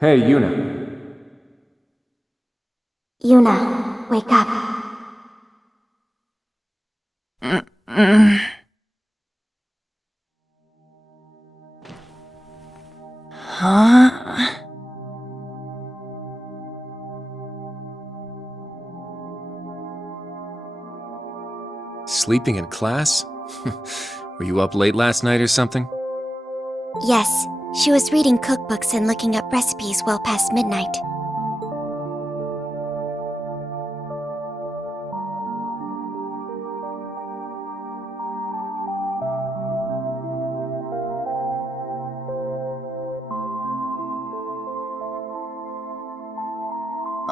Hey, Yuna. Yuna, wake up. Huh? Sleeping in class? Were you up late last night or something? Yes, she was reading cookbooks and looking up recipes well past midnight.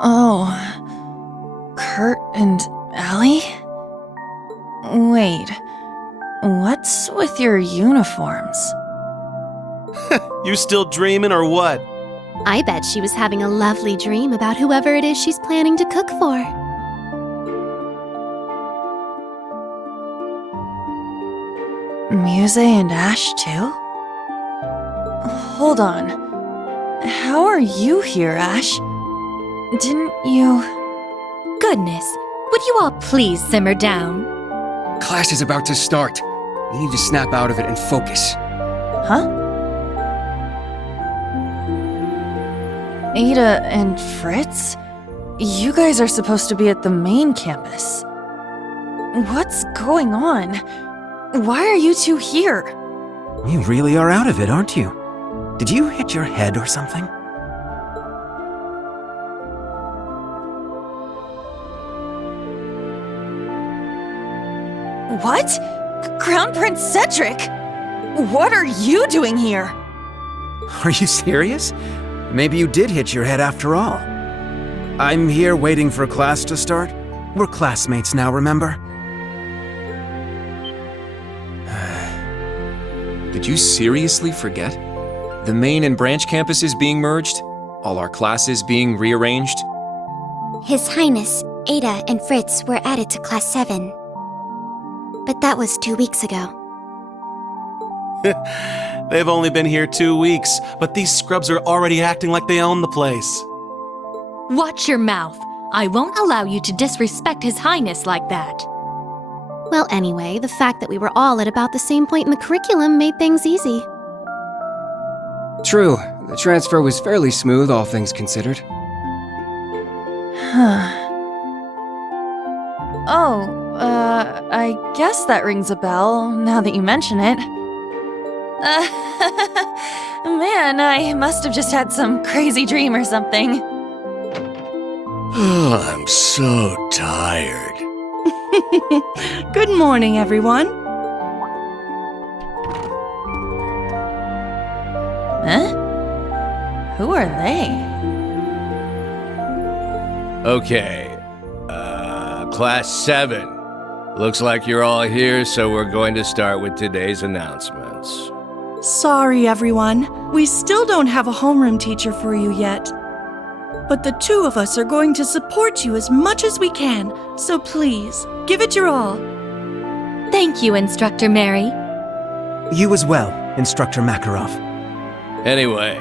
Oh, Kurt and Allie? Wait, what's with your uniforms? You still dreaming or what? I bet she was having a lovely dream about whoever it is she's planning to cook for. Muse and Ash, too? Hold on. How are you here, Ash? Didn't you... Goodness, would you all please simmer down? Class is about to start. You need to snap out of it and focus. Huh? Ada and Fritz? You guys are supposed to be at the main campus. What's going on? Why are you two here? You really are out of it, aren't you? Did you hit your head or something? What? Crown Prince Cedric? What are you doing here? Are you serious? Maybe you did hit your head after all. I'm here waiting for class to start. We're classmates now, remember? Did you seriously forget? The main and branch campuses being merged? All our classes being rearranged? His Highness, Ada, and Fritz were added to Class 7. But that was 2 weeks ago. They've only been here 2 weeks, but these scrubs are already acting like they own the place. Watch your mouth. I won't allow you to disrespect His Highness like that. Well, anyway, the fact that we were all at about the same point in the curriculum made things easy. True, the transfer was fairly smooth, all things considered. Huh. Oh, I guess that rings a bell, now that you mention it. Man, I must have just had some crazy dream or something. I'm so tired. Good morning, everyone. Huh? Who are they? Okay, Class 7. Looks like you're all here, so we're going to start with today's announcements. Sorry, everyone. We still don't have a homeroom teacher for you yet. But the two of us are going to support you as much as we can, so please, give it your all. Thank you, Instructor Mary. You as well, Instructor Makarov. Anyway,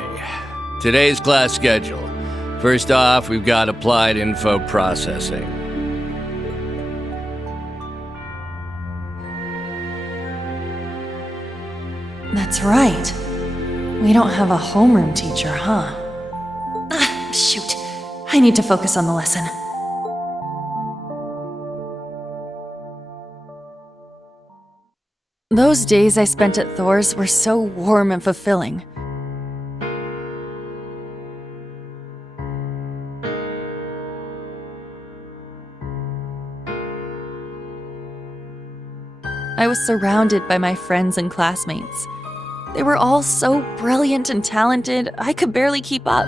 today's class schedule. First off, we've got applied info processing. That's right. We don't have a homeroom teacher, huh? Shoot. I need to focus on the lesson. Those days I spent at Thor's were so warm and fulfilling. I was surrounded by my friends and classmates. They were all so brilliant and talented, I could barely keep up.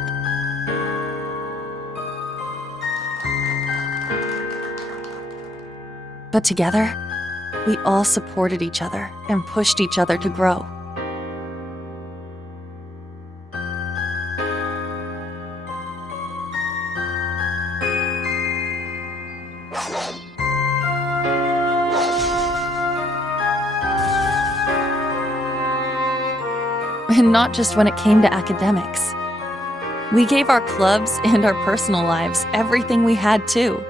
But together, we all supported each other and pushed each other to grow. And not just when it came to academics. We gave our clubs and our personal lives everything we had, too.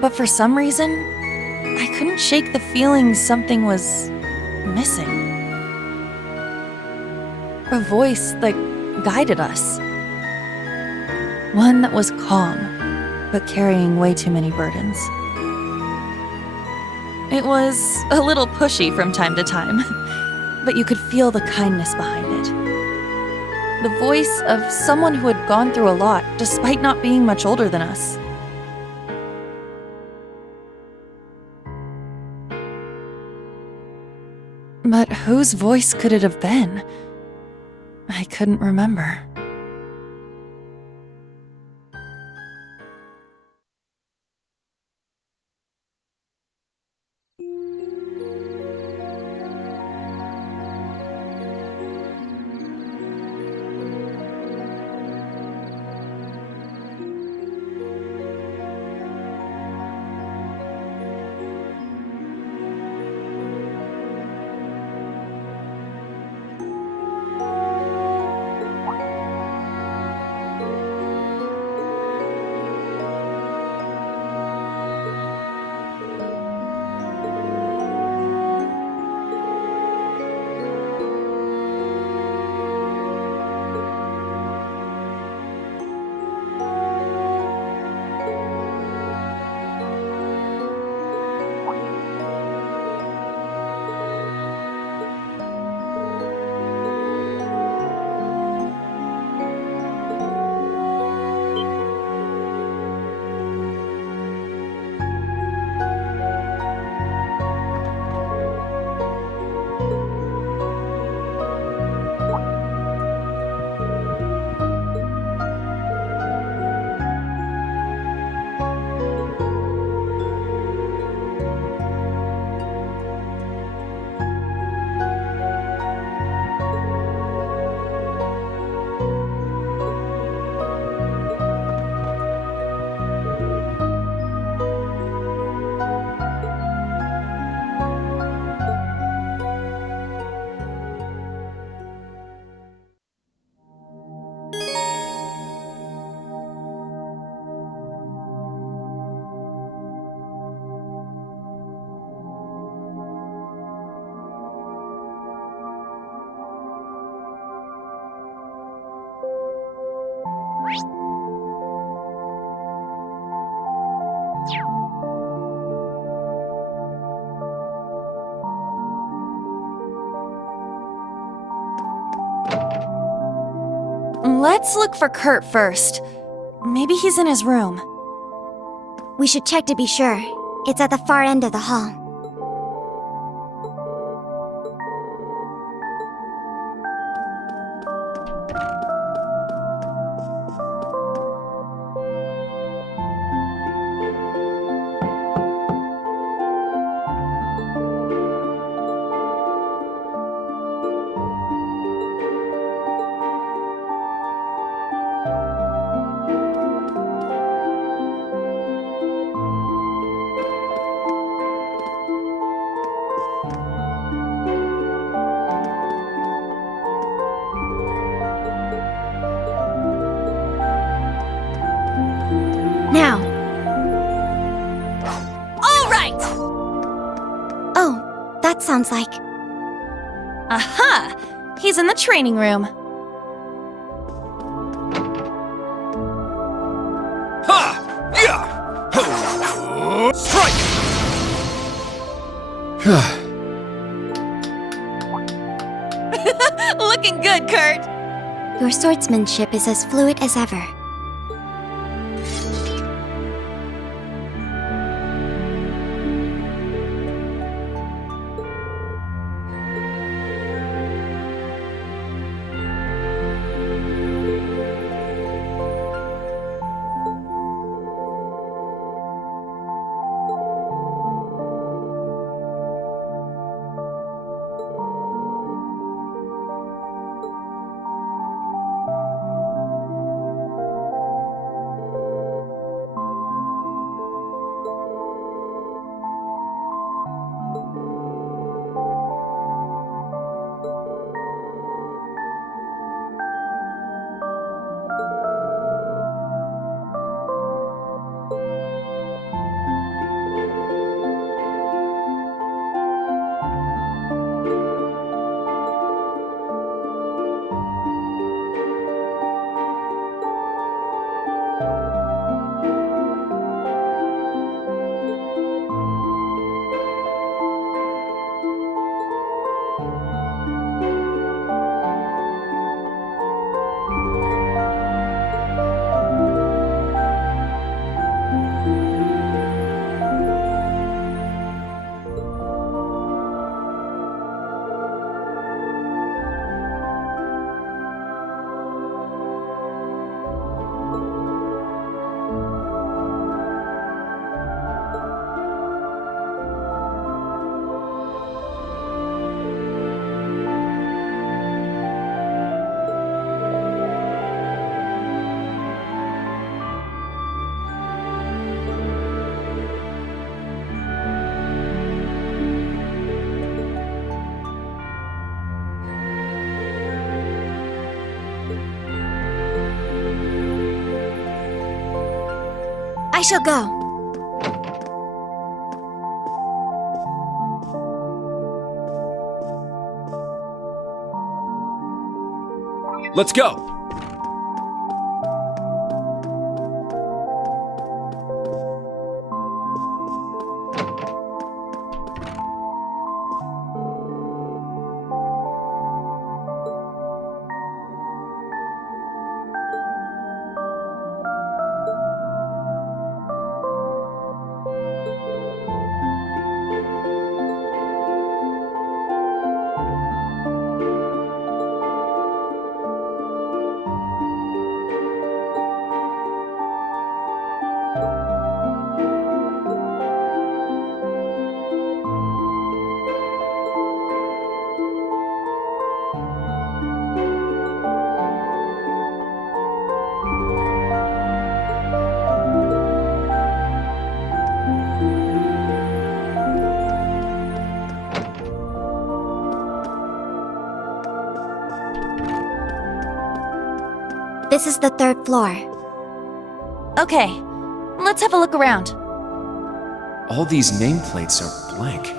But for some reason, I couldn't shake the feeling something was missing. A voice that guided us. One that was calm, but carrying way too many burdens. It was a little pushy from time to time, but you could feel the kindness behind it. The voice of someone who had gone through a lot, despite not being much older than us. But whose voice could it have been? I couldn't remember. Let's look for Kurt first. Maybe he's in his room. We should check to be sure. It's at the far end of the hall. Now. All right! Oh, that sounds like... Aha! He's in the training room. Ha! Yeah! Strike! Looking good, Kurt! Your swordsmanship is as fluid as ever. I shall go. Let's go! This is the 3rd floor. Okay, let's have a look around. All these nameplates are blank.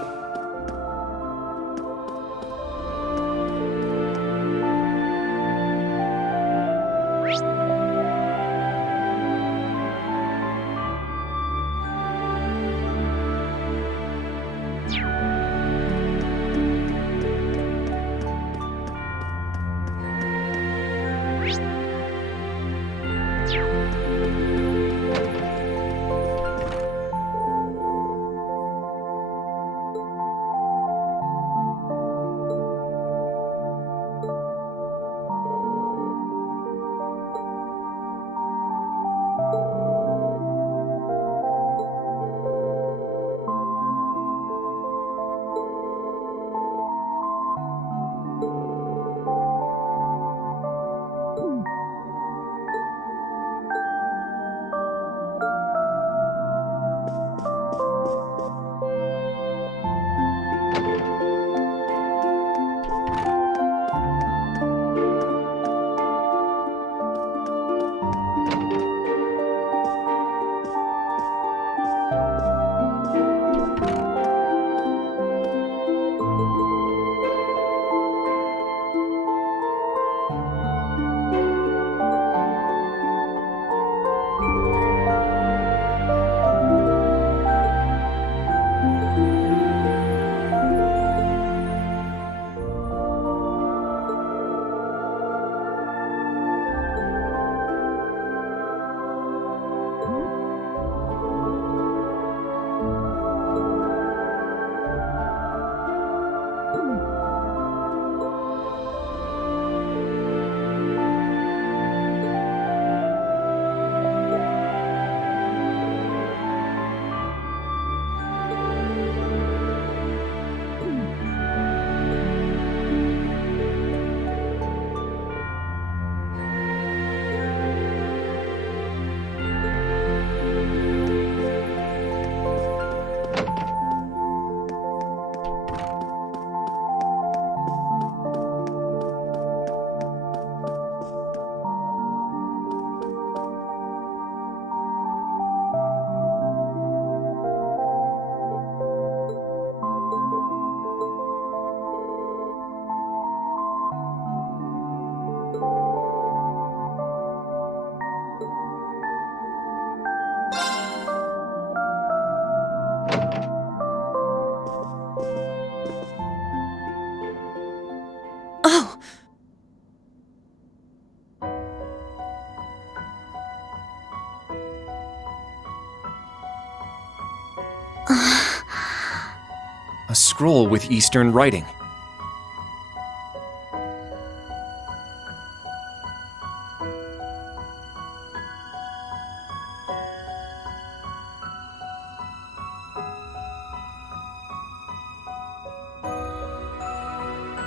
Oh! A scroll with Eastern writing.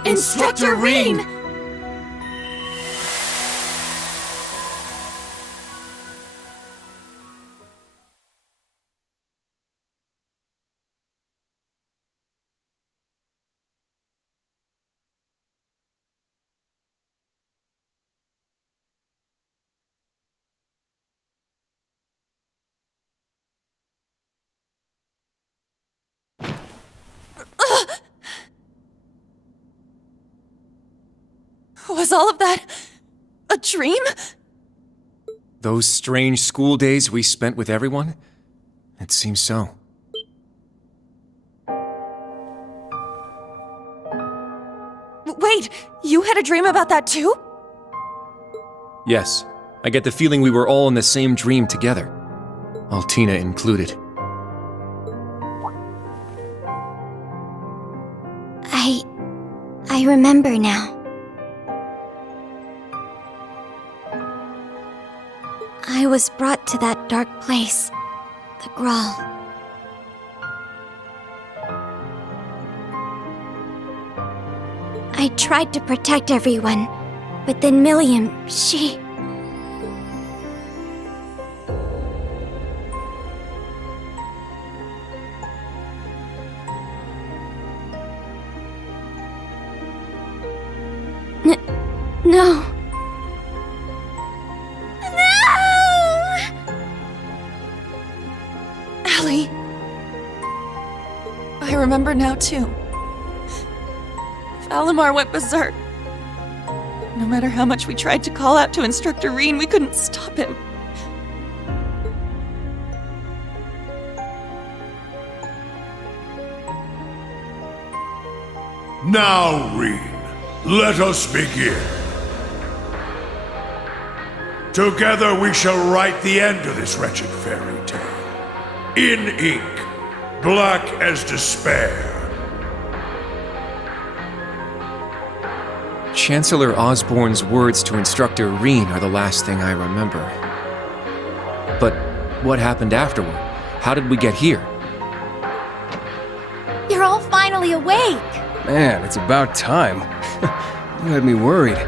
Instructor Ring! Was all of that a dream? Those strange school days we spent with everyone? It seems so. Wait, you had a dream about that too? Yes, I get the feeling we were all in the same dream together. Altina included. I remember now. I was brought to that dark place, the Grawl. I tried to protect everyone, but then Milliam, she... No. Allie. I remember now too. Valimar went berserk. No matter how much we tried to call out to Instructor Reen, we couldn't stop him. Now, Reen, let us begin. Together we shall write the end of this wretched fairy tale. In ink, black as despair. Chancellor Osborne's words to Instructor Reen are the last thing I remember. But what happened afterward? How did we get here? You're all finally awake! Man, it's about time. You had me worried.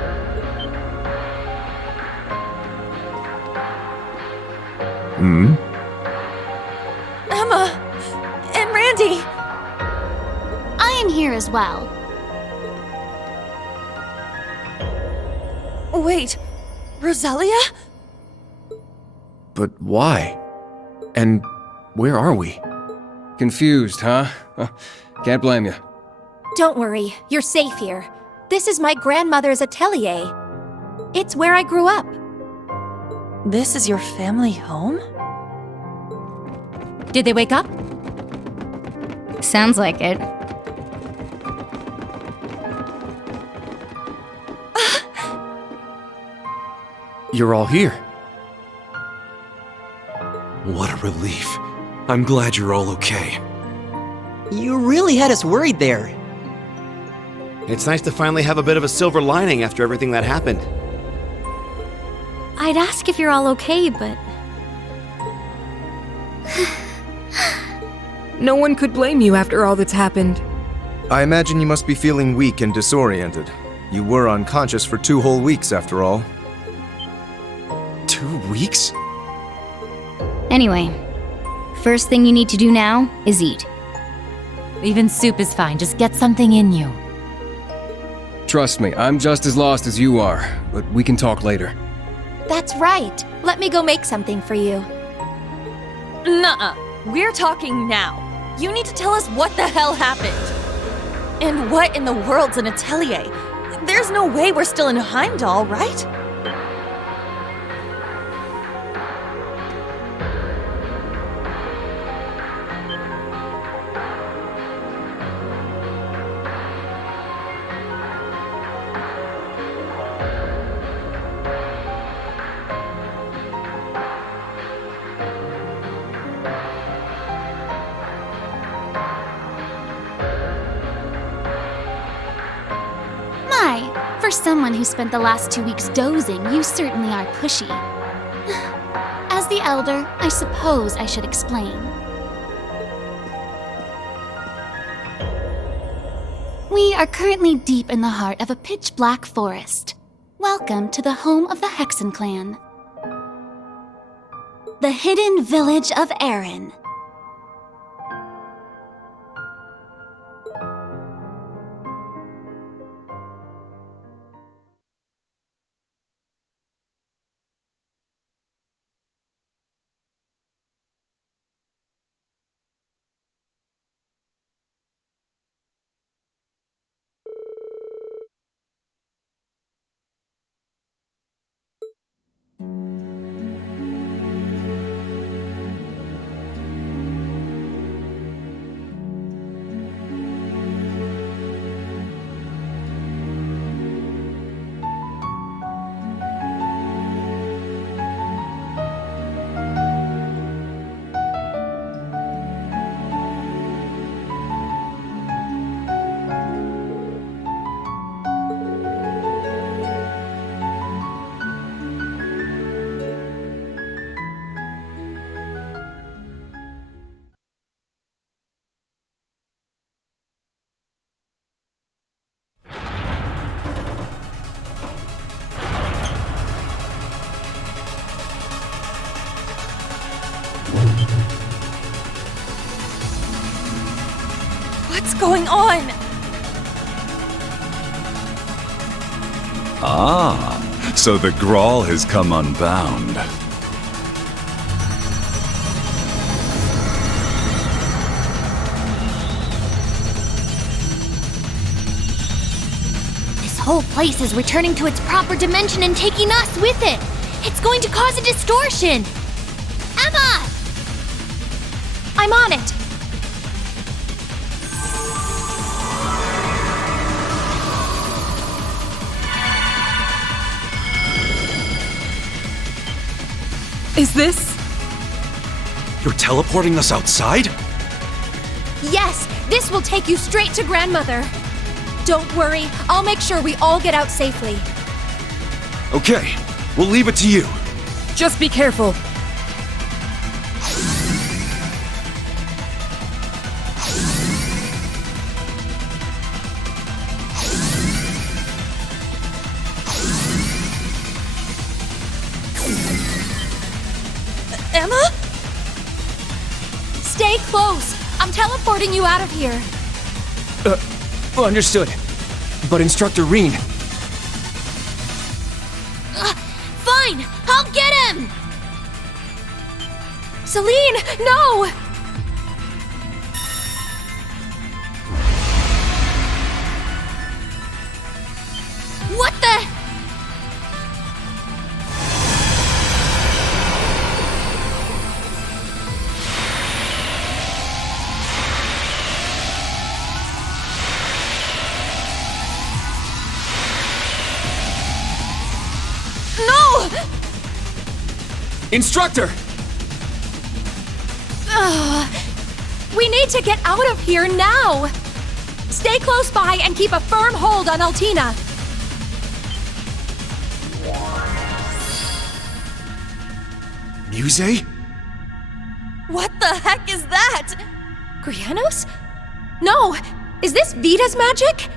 Hmm? Emma! And Randy! I am here as well. Wait, Roselia? But why? And where are we? Confused, huh? Can't blame you. Don't worry, you're safe here. This is my grandmother's atelier. It's where I grew up. This is your family home? Did they wake up? Sounds like it. You're all here. What a relief. I'm glad you're all okay. You really had us worried there. It's nice to finally have a bit of a silver lining after everything that happened. I'd ask if you're all okay, but... No one could blame you after all that's happened. I imagine you must be feeling weak and disoriented. You were unconscious for 2 whole weeks, after all. 2 weeks? Anyway, first thing you need to do now is eat. Even soup is fine, just get something in you. Trust me, I'm just as lost as you are, but we can talk later. That's right. Let me go make something for you. Nuh-uh. We're talking now. You need to tell us what the hell happened. And what in the world's an atelier? There's no way we're still in Heimdall, right? For someone who spent the last 2 weeks dozing, you certainly are pushy. As the elder, I suppose I should explain. We are currently deep in the heart of a pitch-black forest. Welcome to the home of the Hexen clan. The hidden village of Erin. What's going on? Ah, so the Grawl has come unbound. This whole place is returning to its proper dimension and taking us with it. It's going to cause a distortion. Emma! I'm on it. Is this? You're teleporting us outside? Yes, this will take you straight to Grandmother. Don't worry, I'll make sure we all get out safely. Okay, we'll leave it to you. Just be careful. Emma? Stay close. I'm teleporting you out of here. Understood. But Instructor Reen... Fine, I'll get him! Celine, no! What the? Instructor! We need to get out of here now! Stay close by and keep a firm hold on Altina. Muse? What the heck is that? Grianos? No! Is this Vita's magic?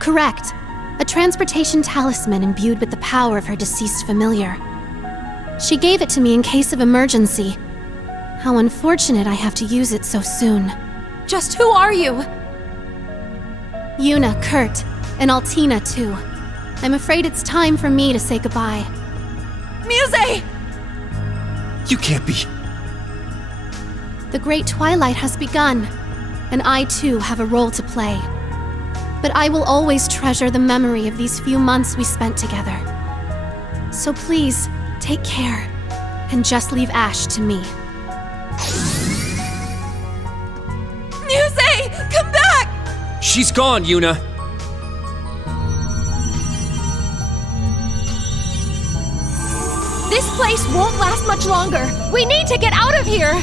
Correct. A transportation talisman imbued with the power of her deceased familiar. She gave it to me in case of emergency. How unfortunate I have to use it so soon. Just who are you? Yuna, Kurt, and Altina too. I'm afraid it's time for me to say goodbye. Muse! You can't be... The Great Twilight has begun, and I too have a role to play. But I will always treasure the memory of these few months we spent together. So please, take care, and just leave Ash to me. Muse! Come back! She's gone, Yuna! This place won't last much longer! We need to get out of here!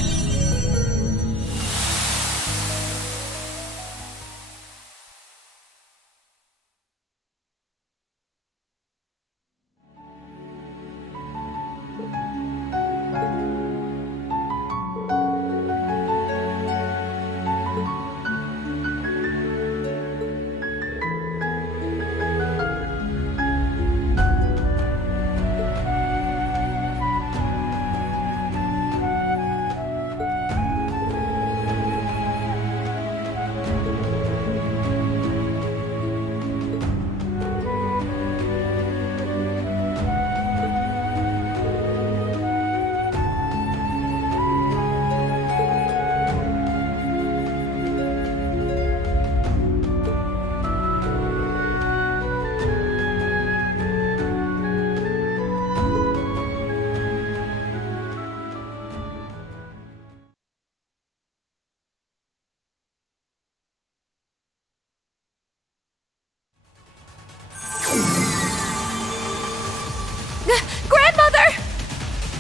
Grandmother!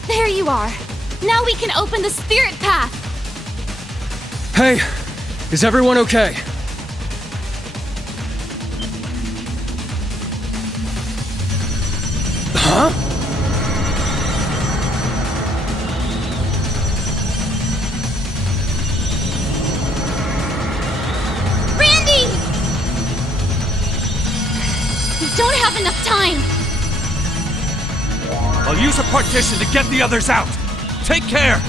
There you are. Now we can open the spirit path. Hey, is everyone okay? Huh? Randy! We don't have enough time. I'll use a partition to get the others out. Take care!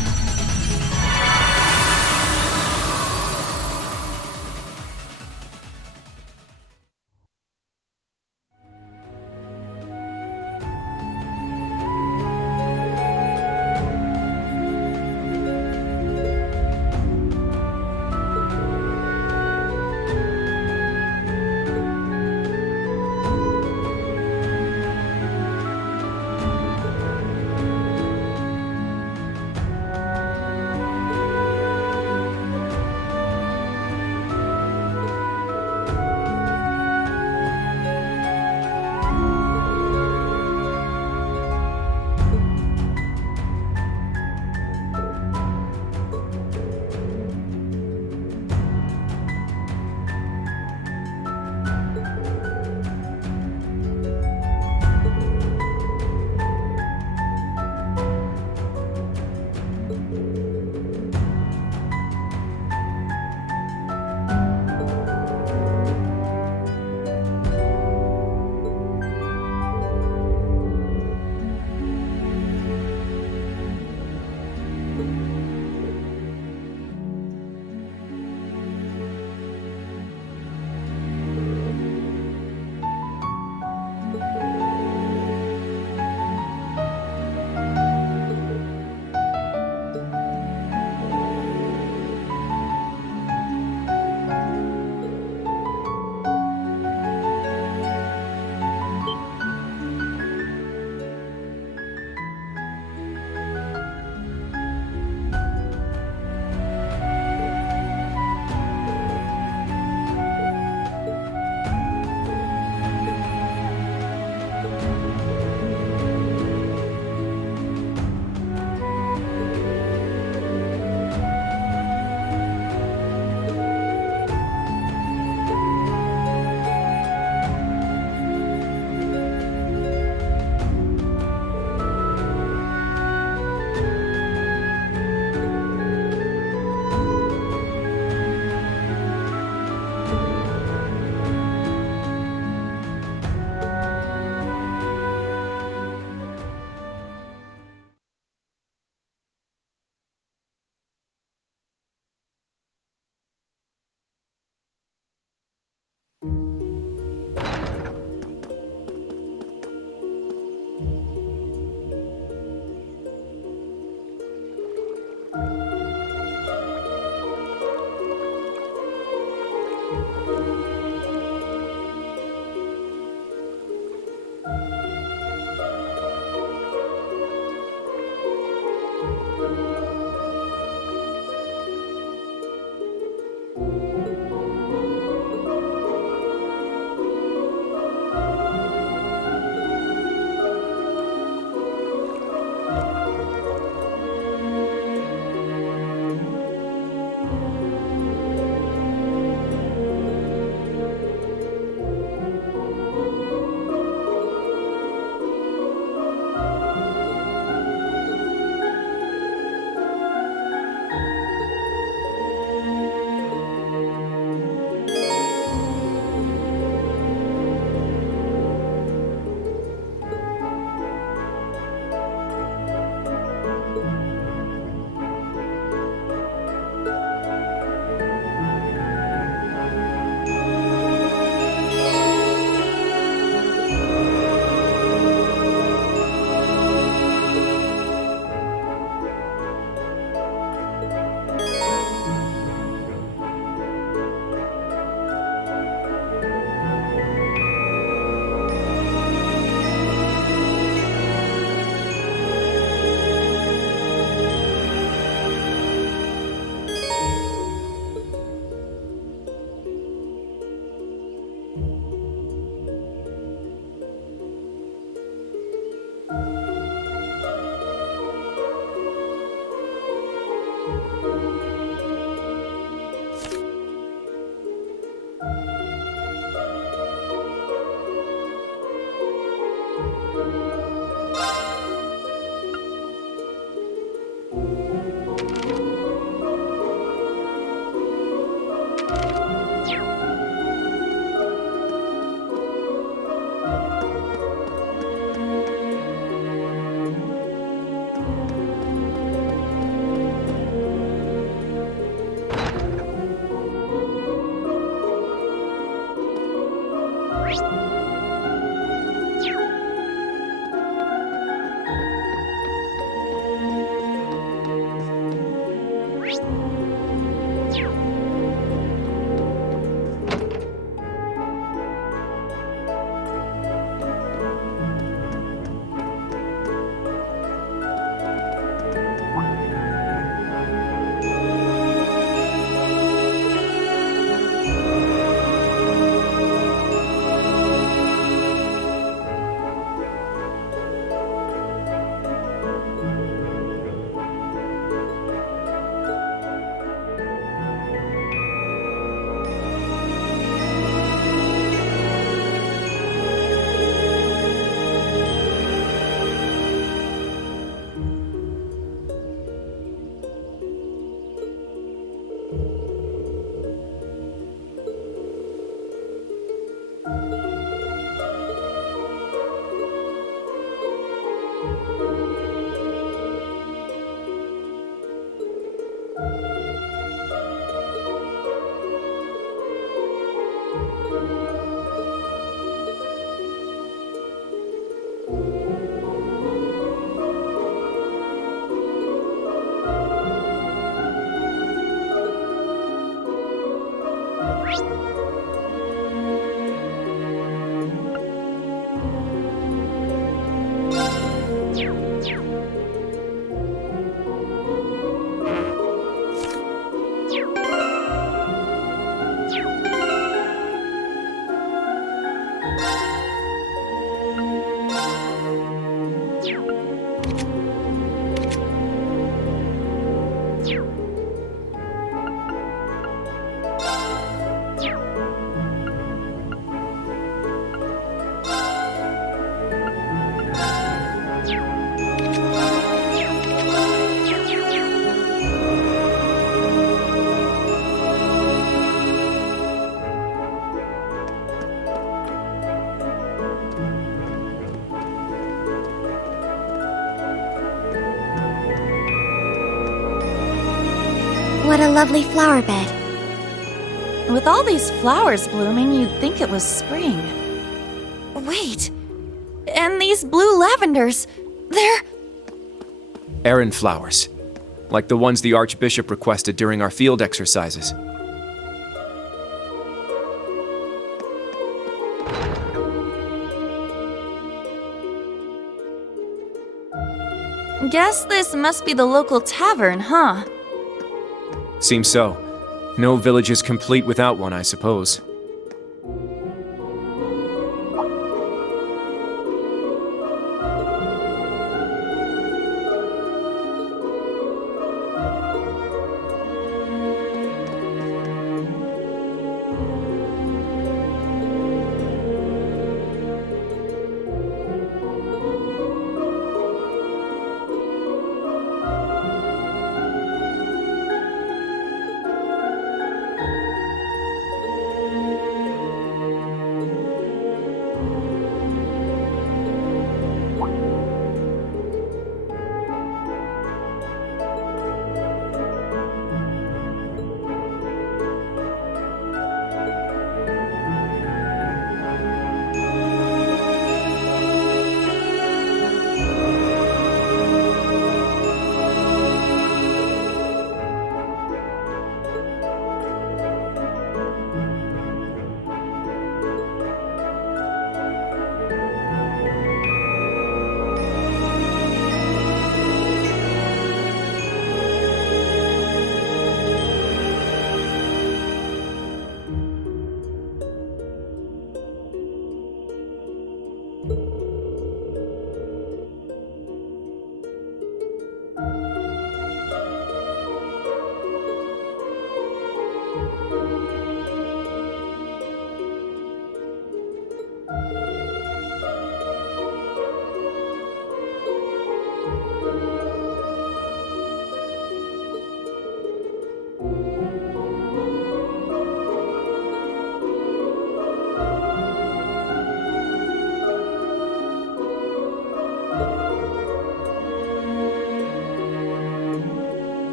What a lovely flower bed. With all these flowers blooming, you'd think it was spring. Wait! And these blue lavenders, they're... Errand flowers. Like the ones the Archbishop requested during our field exercises. Guess this must be the local tavern, huh? Seems so. No village is complete without one, I suppose.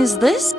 Is this?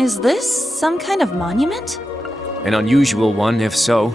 Is this some kind of monument? An unusual one, if so.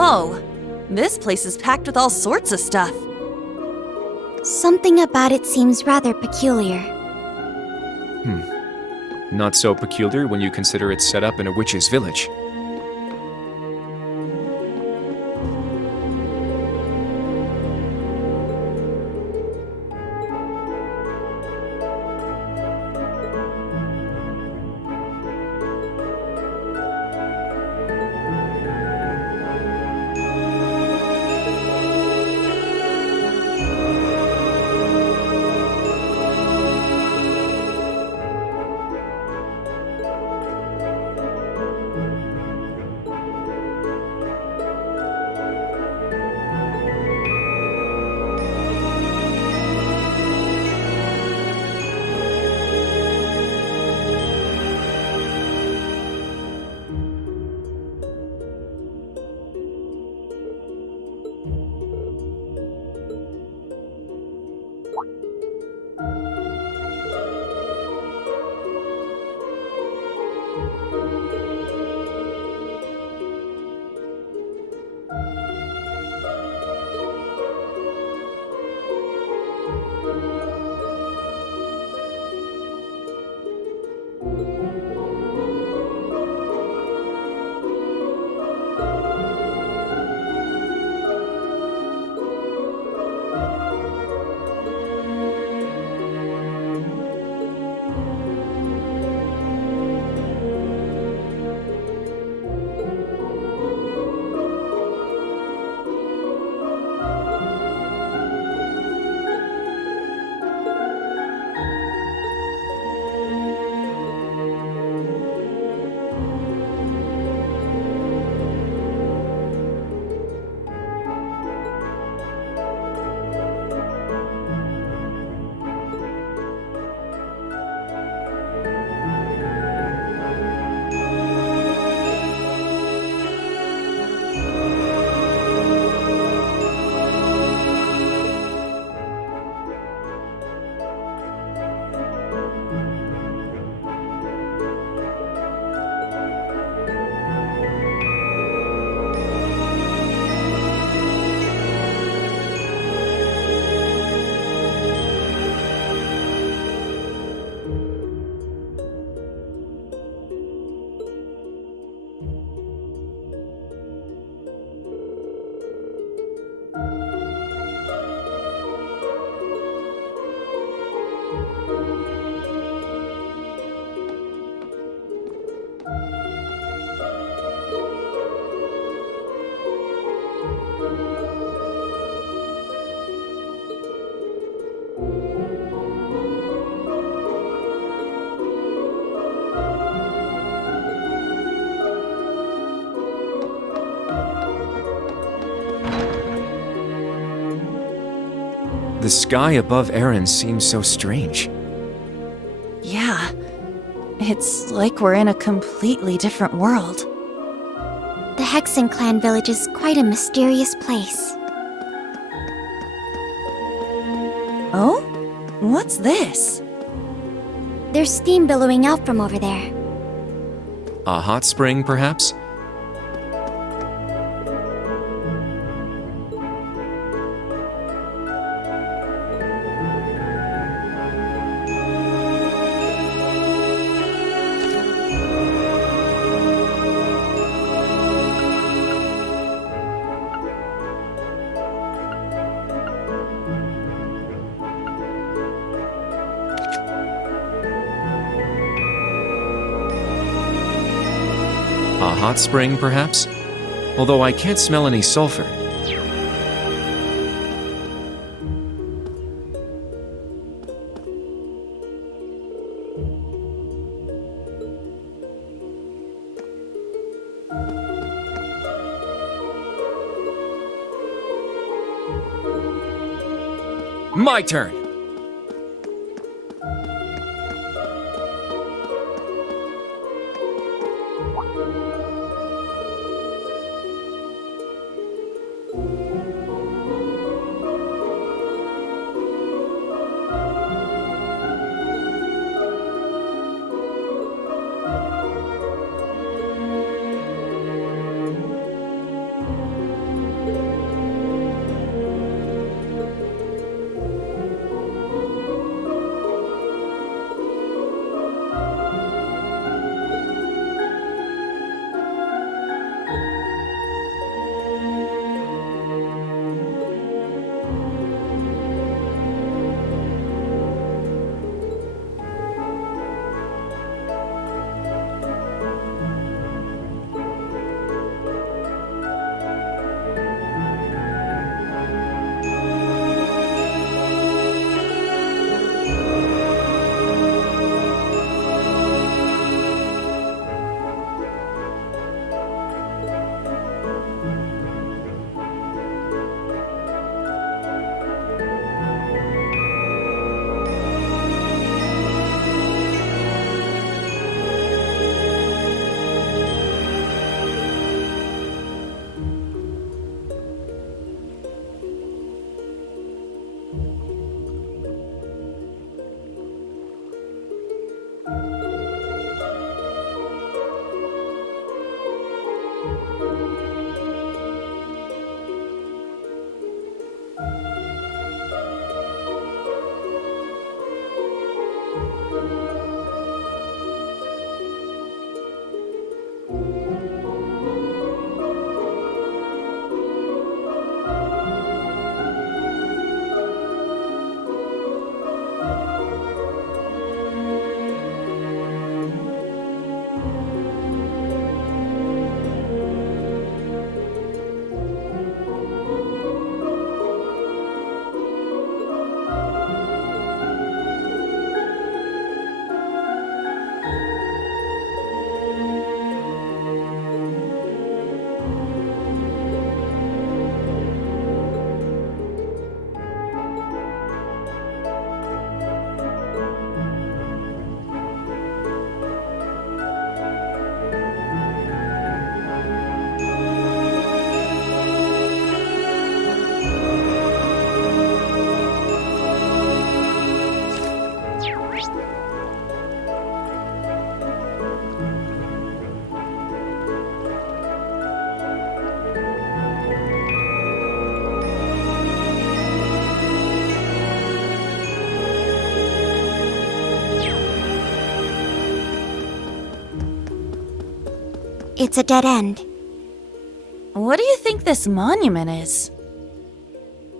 Whoa, this place is packed with all sorts of stuff. Something about it seems rather peculiar. Not so peculiar when you consider it's set up in a witch's village. The sky above Erin seems so strange. Yeah, it's like we're in a completely different world. The Hexen clan village is quite a mysterious place. Oh? What's this? There's steam billowing out from over there. A hot spring, perhaps? A hot spring, perhaps? Although I can't smell any sulfur. My turn! it's a dead end. What do you think this monument is?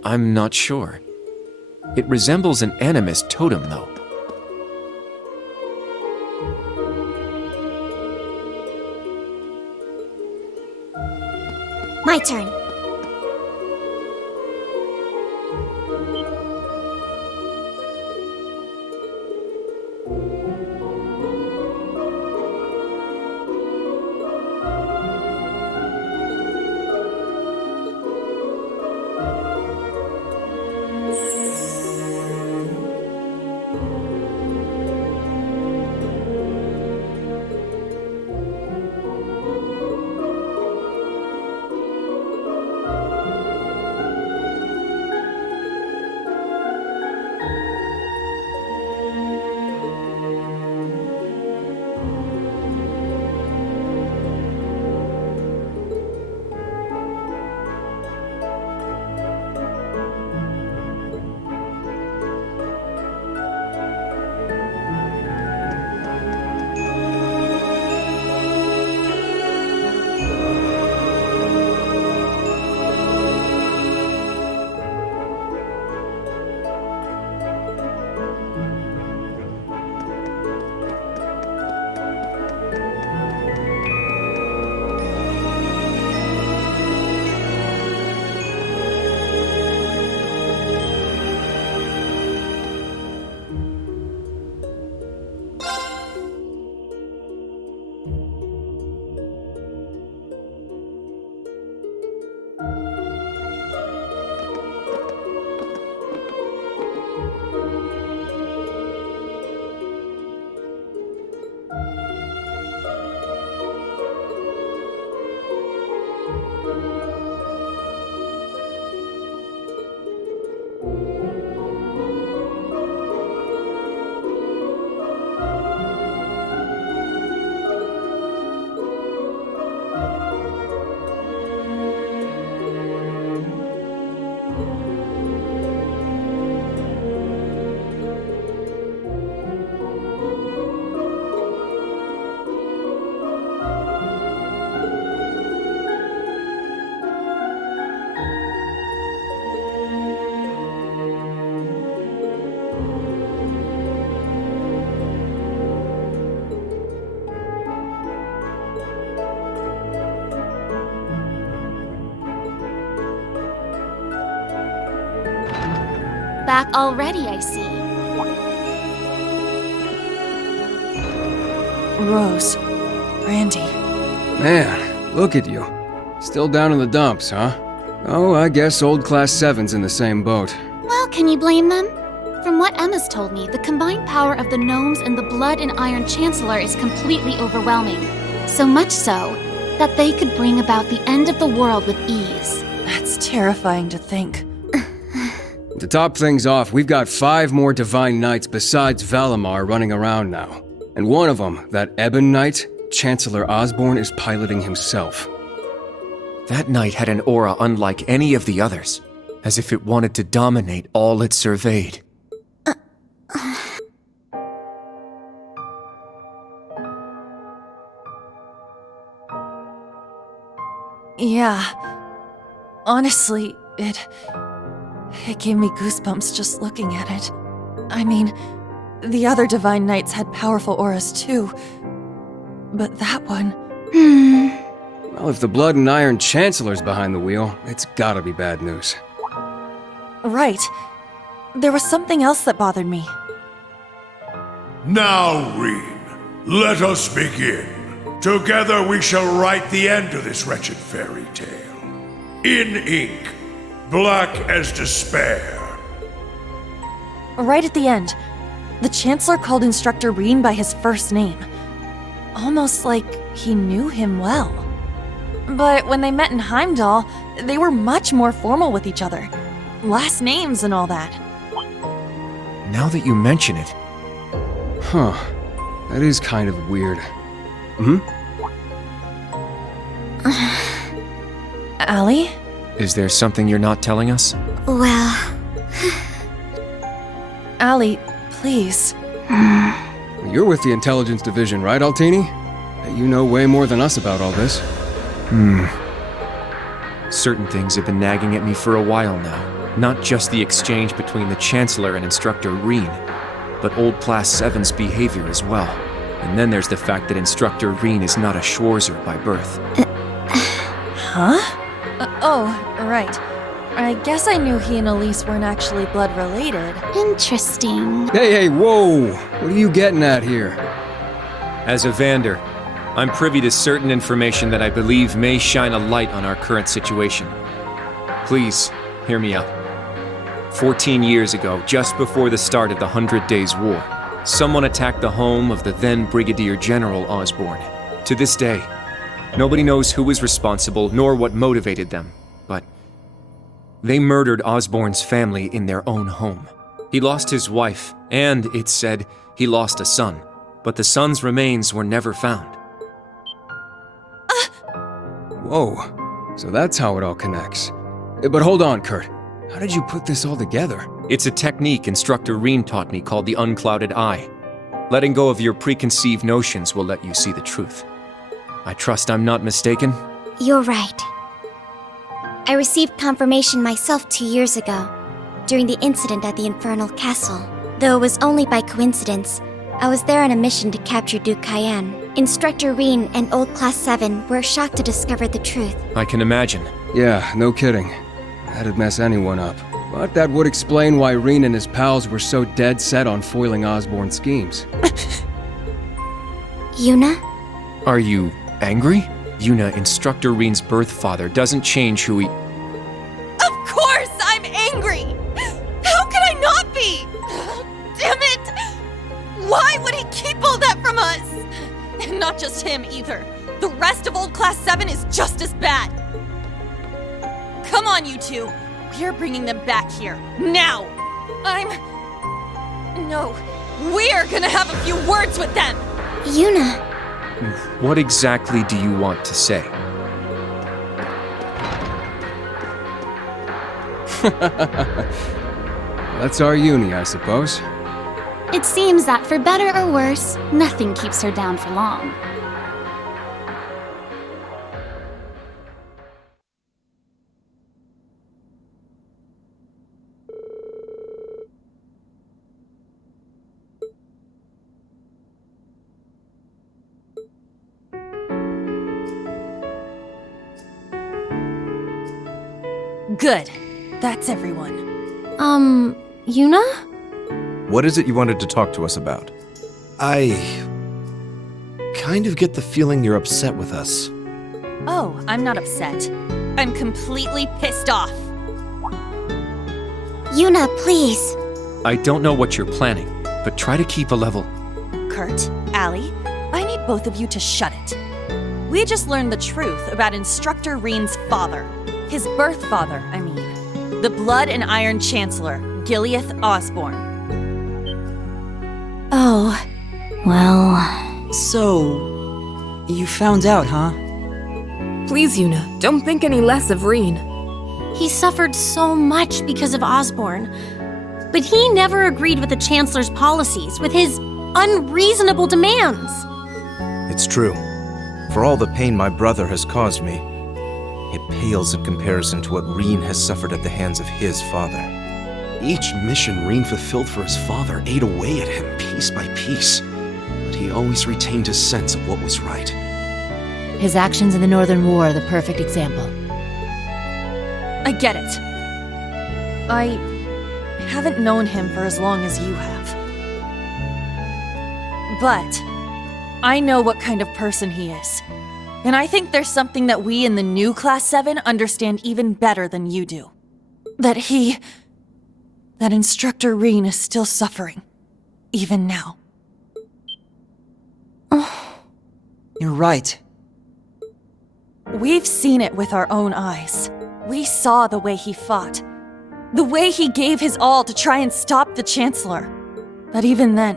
I'm not sure. It resembles an animist totem, though. My turn. Back already, I see. Rose. Brandy. Man, look at you. Still down in the dumps, huh? Oh, I guess old Class 7's in the same boat. Well, can you blame them? From what Emma's told me, the combined power of the gnomes and the Blood and Iron Chancellor is completely overwhelming. So much so, that they could bring about the end of the world with ease. That's terrifying to think. To top things off, we've got 5 more Divine Knights besides Valimar running around now. And one of them, that Ebon Knight, Chancellor Osborne is piloting himself. That knight had an aura unlike any of the others, as if it wanted to dominate all it surveyed. Yeah. Honestly, it gave me goosebumps just looking at it. I mean, the other Divine Knights had powerful auras too. But that one... Well, if the Blood and Iron Chancellor's behind the wheel, it's gotta be bad news. Right. There was something else that bothered me. Now, Reen, let us begin. Together we shall write the end of this wretched fairy tale. In ink, black as despair. Right at the end, the Chancellor called Instructor Reen by his first name. Almost like he knew him well. But when they met in Heimdall, they were much more formal with each other. Last names and all that. Now that you mention it... Huh. That is kind of weird. Allie? Is there something you're not telling us? Well... Allie, please. You're with the Intelligence Division, right, Altini? You know way more than us about all this. Certain things have been nagging at me for a while now. Not just the exchange between the Chancellor and Instructor Reen, but old Class 7's behavior as well. And then there's the fact that Instructor Reen is not a Schwarzer by birth. Huh? Oh, right. I guess I knew he and Elise weren't actually blood related. Interesting. Hey, whoa! What are you getting at here? As a Vander, I'm privy to certain information that I believe may shine a light on our current situation. Please, hear me out. 14 years ago, just before the start of the 100 Days War, someone attacked the home of the then Brigadier General Osborn. To this day, nobody knows who was responsible nor what motivated them, but they murdered Osborn's family in their own home. He lost his wife, and, it's said, he lost a son, but the son's remains were never found. Whoa, so that's how it all connects. But hold on, Kurt. How did you put this all together? It's a technique Instructor Reen taught me called the unclouded eye. Letting go of your preconceived notions will let you see the truth. I trust I'm not mistaken? You're right. I received confirmation myself 2 years ago, during the incident at the Infernal Castle. Though it was only by coincidence, I was there on a mission to capture Duke Cayenne. Instructor Reen and Old Class 7 were shocked to discover the truth. I can imagine. Yeah, no kidding. That'd mess anyone up. But that would explain why Reen and his pals were so dead set on foiling Osborn's schemes. Yuna? Are you angry? Yuna, Instructor Reen's birth father, doesn't change who he... Of course I'm angry! How could I not be? Damn it! Why would he keep all that from us? And not just him, either. The rest of Old Class 7 is just as bad. Come on, you two. We're bringing them back here. Now! No. We're gonna have a few words with them! Yuna! What exactly do you want to say? That's our uni, I suppose. It seems that for better or worse, nothing keeps her down for long. Good. That's everyone. Yuna? What is it you wanted to talk to us about? I kind of get the feeling you're upset with us. Oh, I'm not upset. I'm completely pissed off. Yuna, please. I don't know what you're planning, but try to keep a level. Kurt, Allie, I need both of you to shut it. We just learned the truth about Instructor Reen's father. His birth father, I mean. The Blood and Iron Chancellor, Gileath Osborn. Oh, well... So... you found out, huh? Please, Yuna, don't think any less of Reen. He suffered so much because of Osborn. But he never agreed with the Chancellor's policies, with his unreasonable demands. It's true. For all the pain my brother has caused me, it pales in comparison to what Reen has suffered at the hands of his father. Each mission Reen fulfilled for his father ate away at him piece by piece, but he always retained his sense of what was right. His actions in the Northern War are the perfect example. I get it. I haven't known him for as long as you have. But I know what kind of person he is. And I think there's something that we in the new Class 7 understand even better than you do. That Instructor Reen is still suffering. Even now. You're right. We've seen it with our own eyes. We saw the way he fought. The way he gave his all to try and stop the Chancellor. But even then,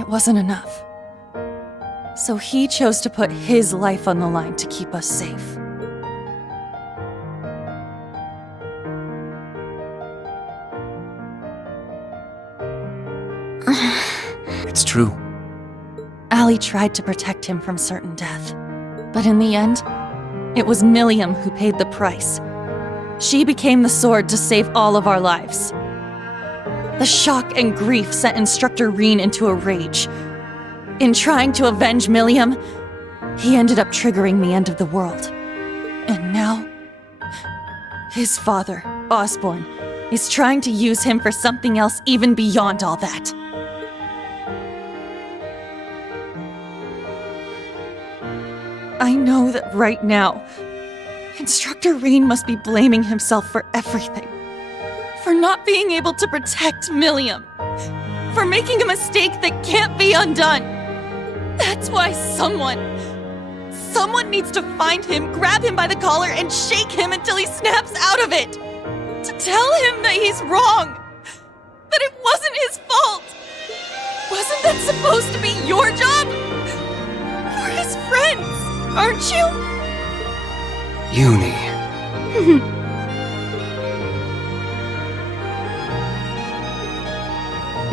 it wasn't enough. So he chose to put his life on the line to keep us safe. It's true. Allie tried to protect him from certain death. But in the end, it was Milliam who paid the price. She became the sword to save all of our lives. The shock and grief sent Instructor Reen into a rage. In trying to avenge Milliam, he ended up triggering the end of the world. And now, his father, Osborne, is trying to use him for something else even beyond all that. I know that right now, Instructor Reen must be blaming himself for everything. For not being able to protect Milliam. For making a mistake that can't be undone. That's why someone needs to find him, grab him by the collar, and shake him until he snaps out of it. To tell him that he's wrong. That it wasn't his fault. Wasn't that supposed to be your job? You're his friends, aren't you? Uni.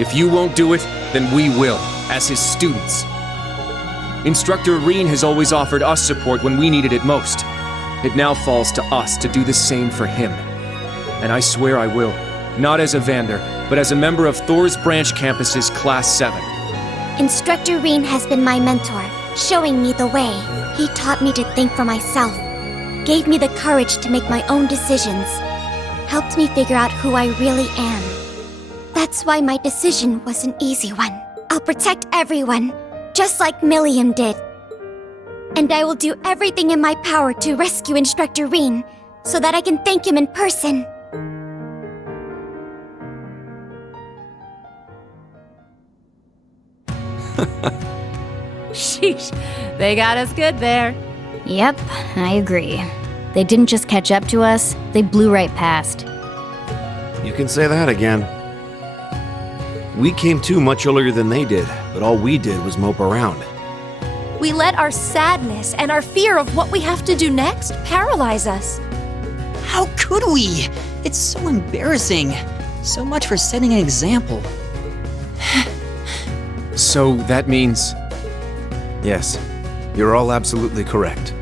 If you won't do it, then we will, as his students. Instructor Reen has always offered us support when we needed it most. It now falls to us to do the same for him. And I swear I will, not as a Vander, but as a member of Thor's Branch Campus's Class 7. Instructor Reen has been my mentor, showing me the way. He taught me to think for myself, gave me the courage to make my own decisions, helped me figure out who I really am. That's why my decision was an easy one. I'll protect everyone, just like Milliam did. And I will do everything in my power to rescue Instructor Reen, so that I can thank him in person. Sheesh, they got us good there. Yep, I agree. They didn't just catch up to us, they blew right past. You can say that again. We came to much earlier than they did, but all we did was mope around. We let our sadness and our fear of what we have to do next paralyze us. How could we? It's so embarrassing. So much for setting an example. So that means... Yes, you're all absolutely correct.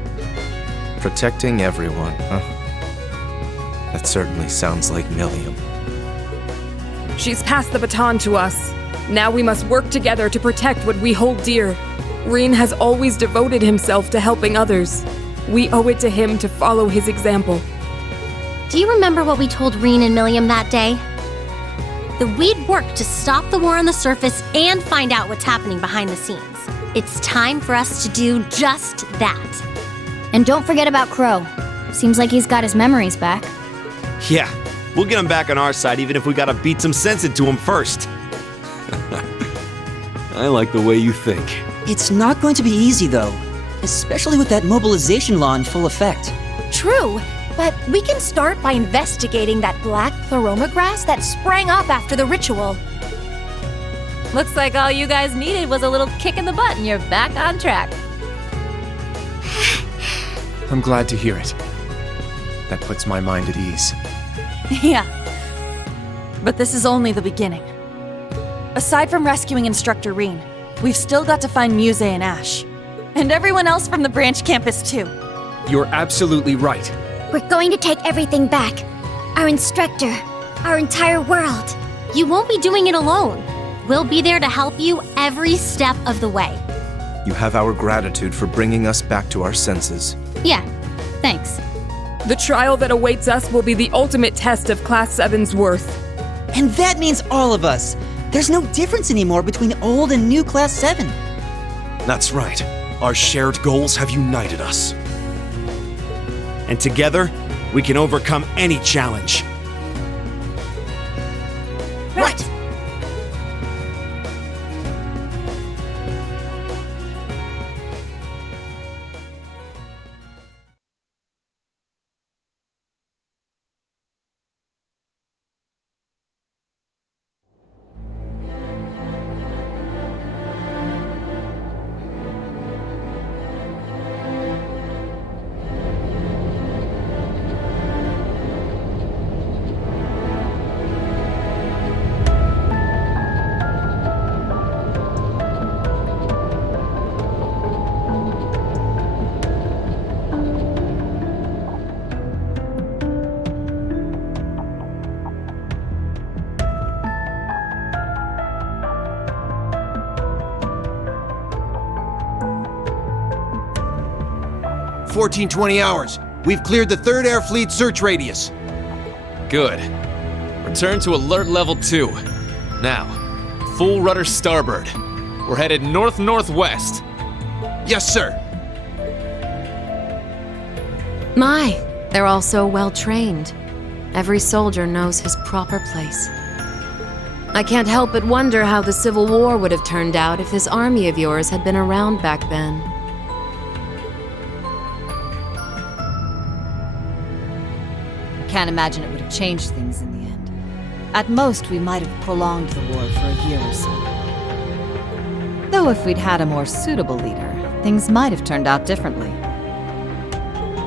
Protecting everyone, huh? That certainly sounds like Milliam. She's passed the baton to us. Now we must work together to protect what we hold dear. Reen has always devoted himself to helping others. We owe it to him to follow his example. Do you remember what we told Reen and Milliam that day? That we'd work to stop the war on the surface and find out what's happening behind the scenes. It's time for us to do just that. And don't forget about Crow. Seems like he's got his memories back. Yeah, we'll get him back on our side even if we gotta beat some sense into him first. I like the way you think. It's not going to be easy, though. Especially with that mobilization law in full effect. True, but we can start by investigating that black pleroma grass that sprang up after the ritual. Looks like all you guys needed was a little kick in the butt and you're back on track. I'm glad to hear it. That puts my mind at ease. Yeah. But this is only the beginning. Aside from rescuing Instructor Reen, we've still got to find Muse and Ash. And everyone else from the branch campus, too. You're absolutely right. We're going to take everything back. Our instructor, our entire world. You won't be doing it alone. We'll be there to help you every step of the way. You have our gratitude for bringing us back to our senses. Yeah, thanks. The trial that awaits us will be the ultimate test of Class 7's worth. And that means all of us. There's no difference anymore between old and new Class 7. That's right. Our shared goals have united us. And together, we can overcome any challenge. Right. 14-20 hours. We've cleared the 3rd Air Fleet search radius. Good. Return to alert level 2. Now, full rudder starboard. We're headed north-northwest. Yes, sir. My, they're all so well trained. Every soldier knows his proper place. I can't help but wonder how the Civil War would have turned out if this army of yours had been around back then. Can't imagine it would have changed things in the end. At most, we might have prolonged the war for a year or so. Though if we'd had a more suitable leader, things might have turned out differently.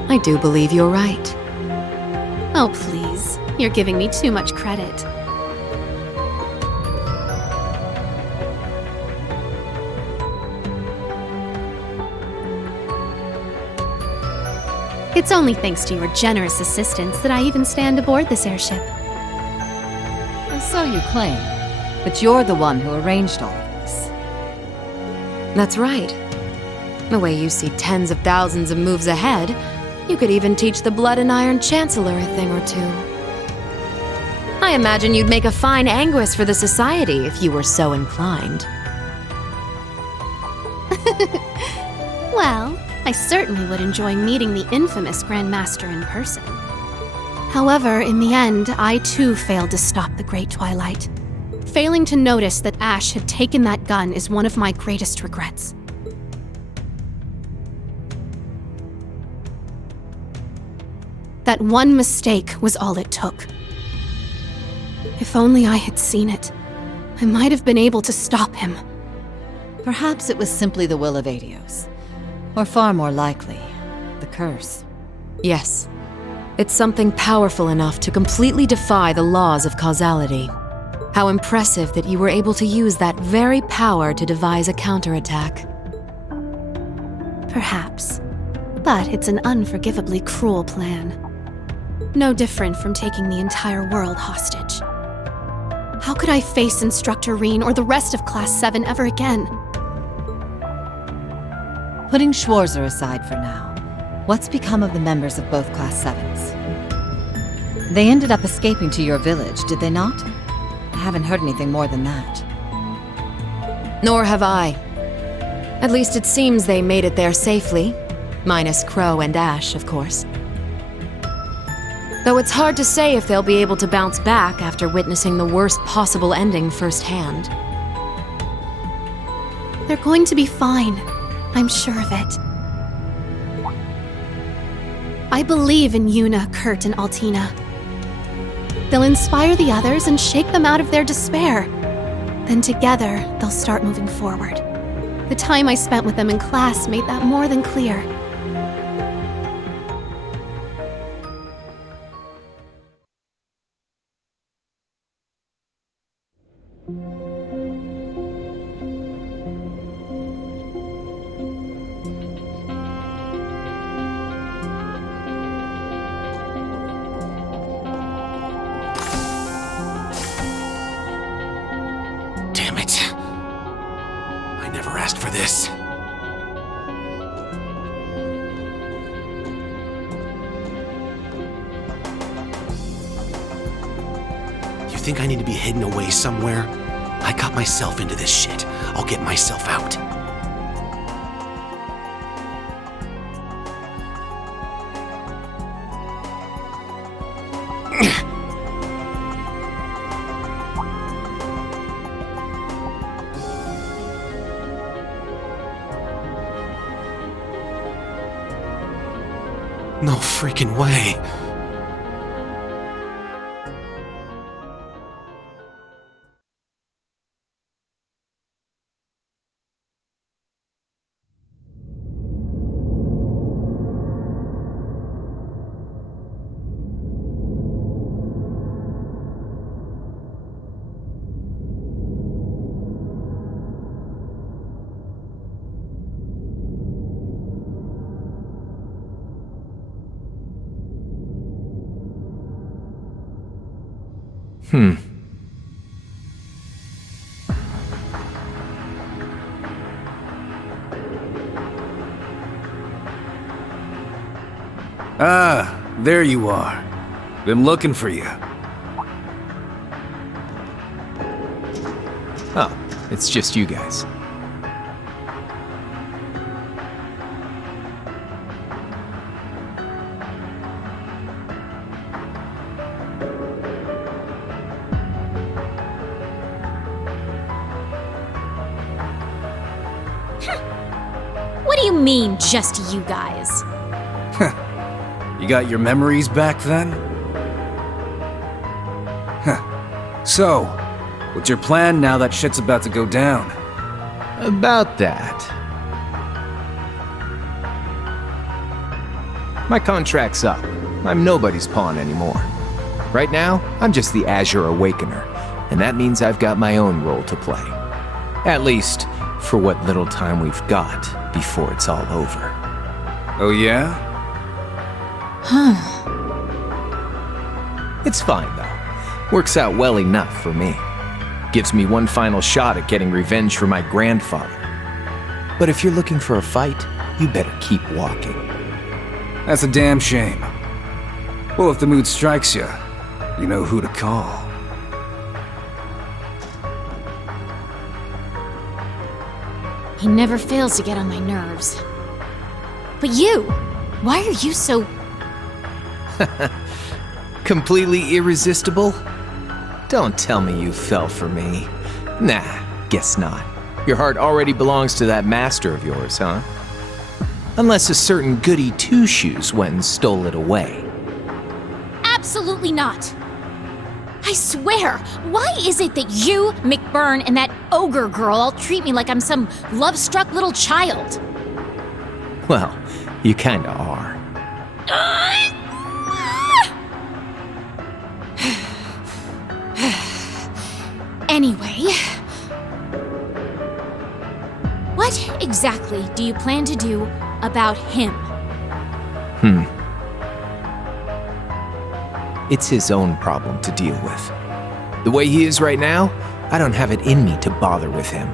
I do believe you're right. Oh, please. You're giving me too much credit. It's only thanks to your generous assistance that I even stand aboard this airship. So you claim, but you're the one who arranged all of this. That's right. The way you see tens of thousands of moves ahead, you could even teach the Blood and Iron Chancellor a thing or two. I imagine you'd make a fine Anguis for the Society if you were so inclined. Well, I certainly would enjoy meeting the infamous Grand Master in person. However, in the end, I too failed to stop the Great Twilight. Failing to notice that Ash had taken that gun is one of my greatest regrets. That one mistake was all it took. If only I had seen it, I might have been able to stop him. Perhaps it was simply the will of Adios. Or far more likely, the curse. Yes. It's something powerful enough to completely defy the laws of causality. How impressive that you were able to use that very power to devise a counterattack. Perhaps. But it's an unforgivably cruel plan. No different from taking the entire world hostage. How could I face Instructor Reen or the rest of Class 7 ever again? Putting Schwarzer aside for now, what's become of the members of both Class 7s? They ended up escaping to your village, did they not? I haven't heard anything more than that. Nor have I. At least it seems they made it there safely. Minus Crow and Ash, of course. Though it's hard to say if they'll be able to bounce back after witnessing the worst possible ending firsthand. They're going to be fine. I'm sure of it. I believe in Yuna, Kurt, and Altina. They'll inspire the others and shake them out of their despair. Then together, they'll start moving forward. The time I spent with them in class made that more than clear. Damn it. I never asked for this. You think I need to be hidden away somewhere? I got myself into this shit. I'll get myself out. No freaking way. Ah, there you are. Been looking for you. Oh, it's just you guys. What do you mean, just you guys? You got your memories back then? So, what's your plan now that shit's about to go down? About that. My contract's up. I'm nobody's pawn anymore. Right now, I'm just the Azure Awakener, and that means I've got my own role to play. At least, for what little time we've got before it's all over. Oh yeah? It's fine, though. Works out well enough for me. Gives me one final shot at getting revenge for my grandfather. But if you're looking for a fight, you better keep walking. That's a damn shame. Well, if the mood strikes you, you know who to call. He never fails to get on my nerves. But you, why are you so... Completely irresistible? Don't tell me you fell for me. Nah, guess not. Your heart already belongs to that master of yours, huh? Unless a certain goody two-shoes went and stole it away. Absolutely not. I swear, why is it that you, McBurn, and that ogre girl all treat me like I'm some love-struck little child? Well, you kinda are. Anyway, what exactly do you plan to do about him? It's his own problem to deal with. The way he is right now, I don't have it in me to bother with him.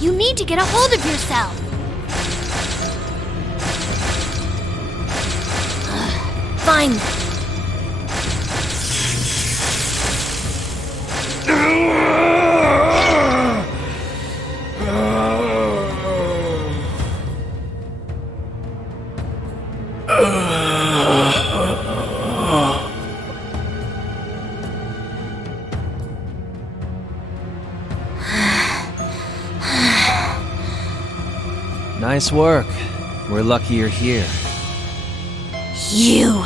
You need to get a hold of yourself. Fine. Nice work. We're lucky you're here. You.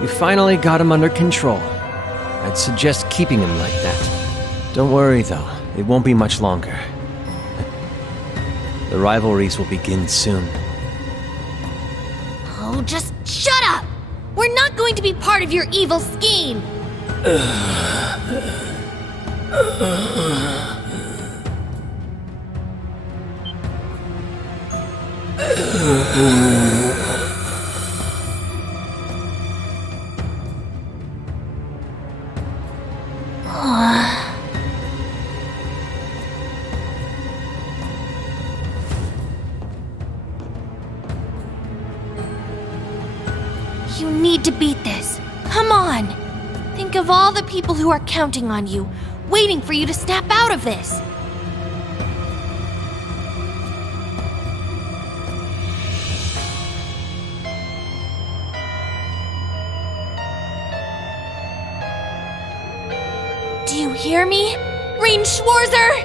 You finally got him under control. I'd suggest keeping him like that. Don't worry, though. It won't be much longer. The rivalries will begin soon. Oh, just shut up! We're not going to be part of your evil scheme! You need to beat this. Come on! Think of all the people who are counting on you, waiting for you to snap out of this. Do you hear me? Rein Schwarzer!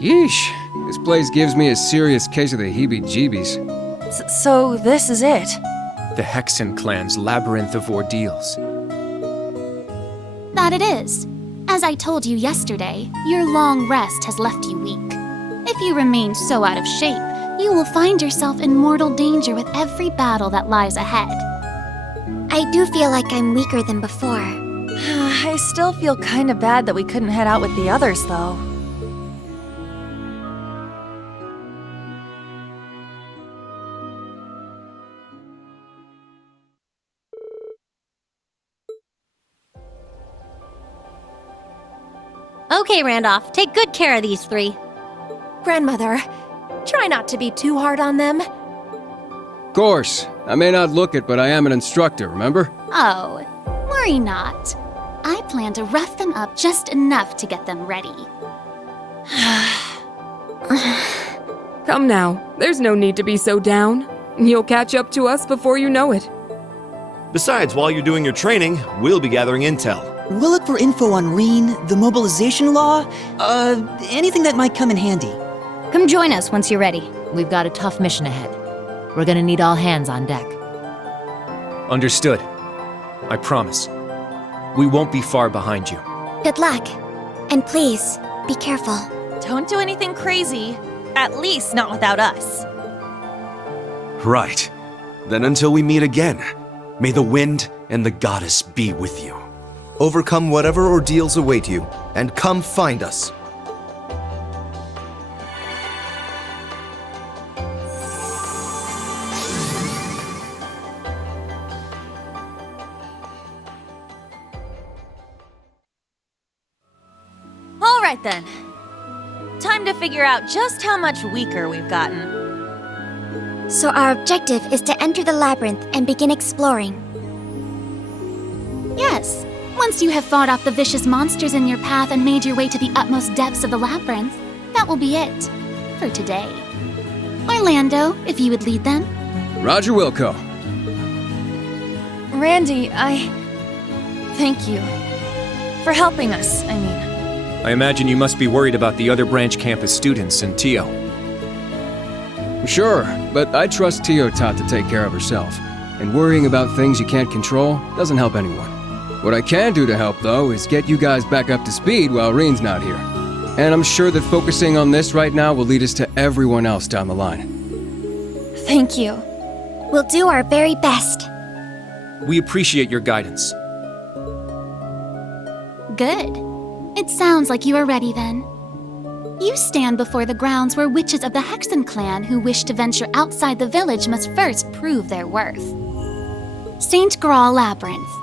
Yeesh. This place gives me a serious case of the heebie-jeebies. So this is it? The Hexen clan's labyrinth of ordeals. That it is. As I told you yesterday, your long rest has left you weak. If you remain so out of shape, you will find yourself in mortal danger with every battle that lies ahead. I do feel like I'm weaker than before. I still feel kinda bad that we couldn't head out with the others, though. Okay, Randolph, take good care of these three. Grandmother, try not to be too hard on them. Course. I may not look it, but I am an instructor, remember? Oh, worry not. I plan to rough them up just enough to get them ready. Come now, there's no need to be so down. You'll catch up to us before you know it. Besides, while you're doing your training, we'll be gathering intel. We'll look for info on Reen, the mobilization law, anything that might come in handy. Come join us once you're ready. We've got a tough mission ahead. We're gonna need all hands on deck. Understood. I promise. We won't be far behind you. Good luck. And please, be careful. Don't do anything crazy. At least not without us. Right. Then until we meet again, may the wind and the goddess be with you. Overcome whatever ordeals await you, and come find us. All right then. Time to figure out just how much weaker we've gotten. So our objective is to enter the labyrinth and begin exploring. Yes. Once you have fought off the vicious monsters in your path and made your way to the utmost depths of the labyrinth, that will be it. For today. Orlando, if you would lead them. Roger Wilco. Randy, thank you. For helping us, I mean. I imagine you must be worried about the other branch campus students and Tio. Sure, but I trust Tio Tot to take care of herself. And worrying about things you can't control doesn't help anyone. What I can do to help, though, is get you guys back up to speed while Reen's not here. And I'm sure that focusing on this right now will lead us to everyone else down the line. Thank you. We'll do our very best. We appreciate your guidance. Good. It sounds like you are ready then. You stand before the grounds where witches of the Hexen clan who wish to venture outside the village must first prove their worth. St. Graal Labyrinth.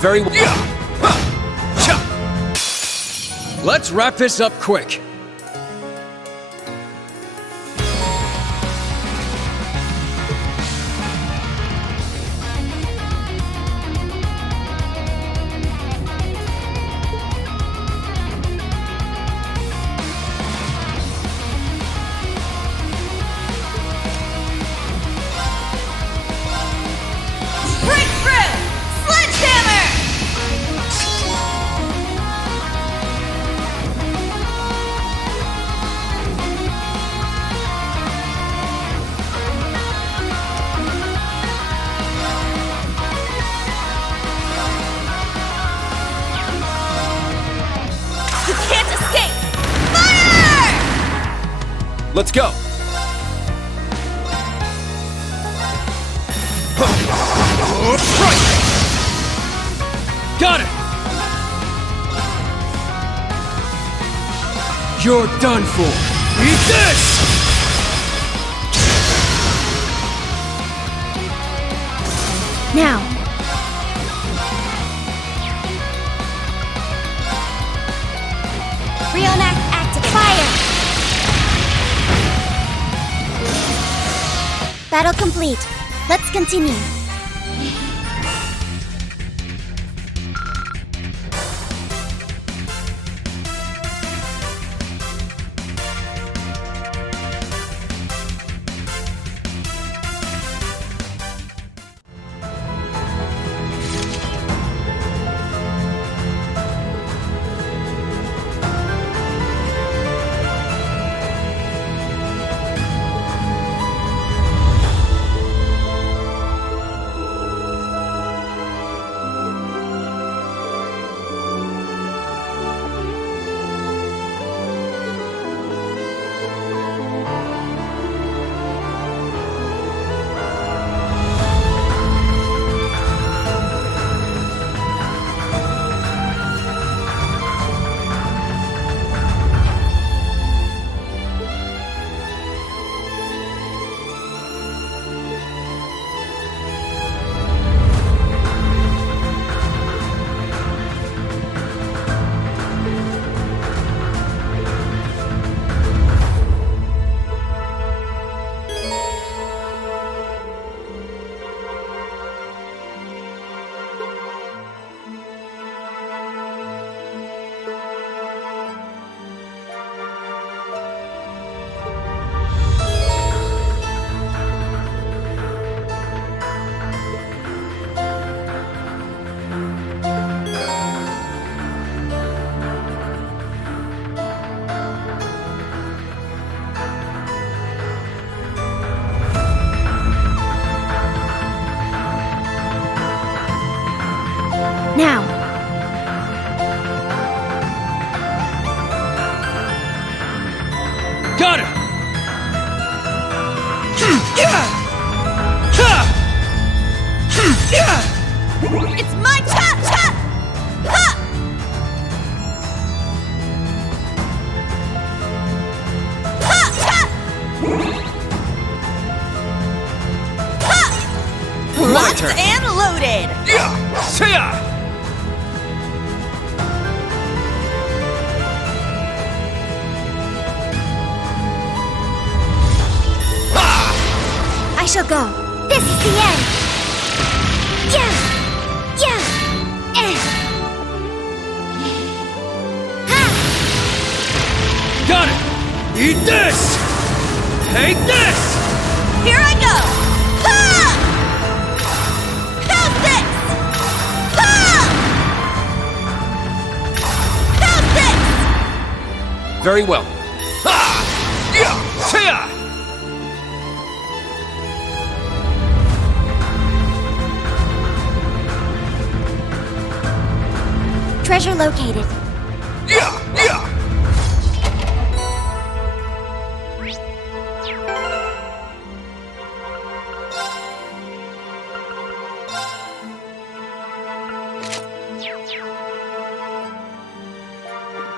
Very well. Let's wrap this up quick. Let's go! Got it! You're done for! Eat this! Now. Rionac active fire! Battle complete. Let's continue. Now. Got it! It's my turn! Ha! Ha! Ha! Locked and loaded! I shall go. This is the end. Yeah. Got it! Eat this! Take this! Here I go! Ha! How's this? Ha! How's this? Very well. Treasure located.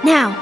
Now.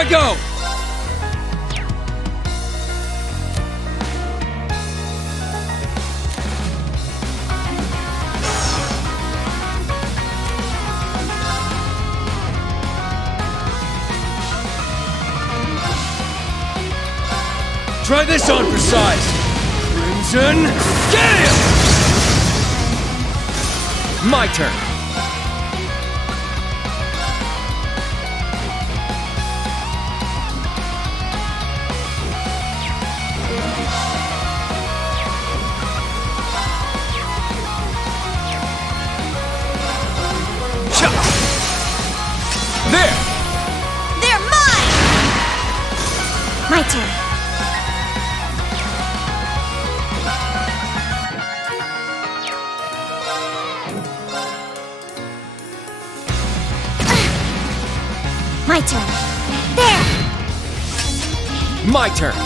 I go! Try this on for size! Crimson Gale! My turn. There! They're mine! My turn. My turn. There! My turn.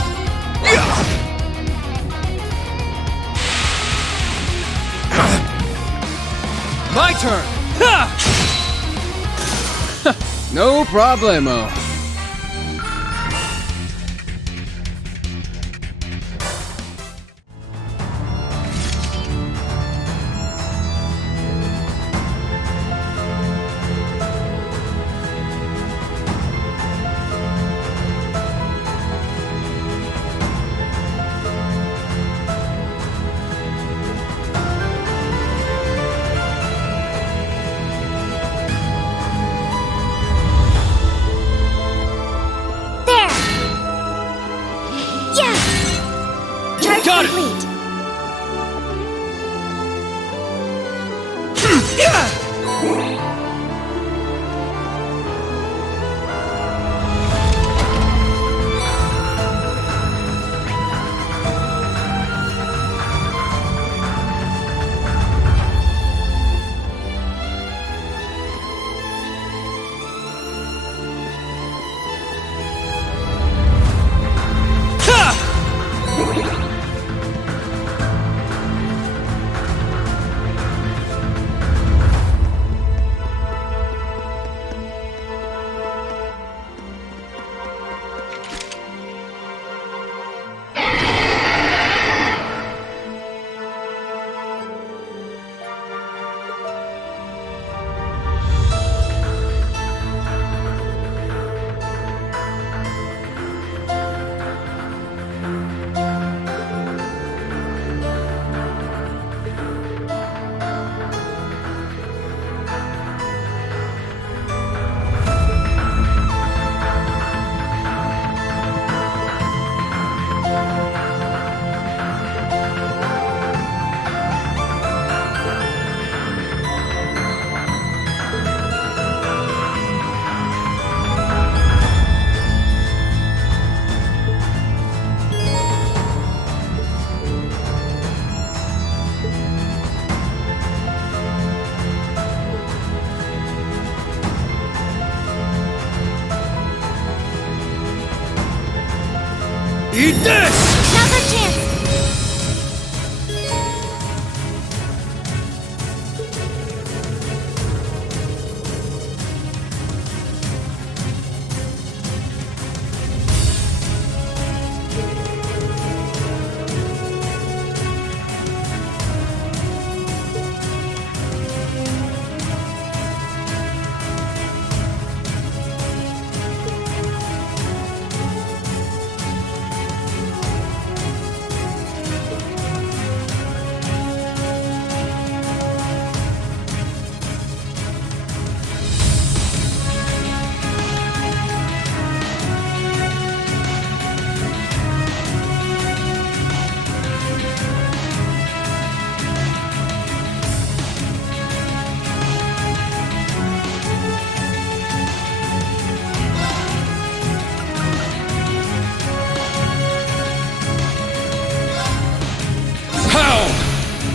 My turn! Ha! No problemo. Got complete. Eat this! Now's our chance!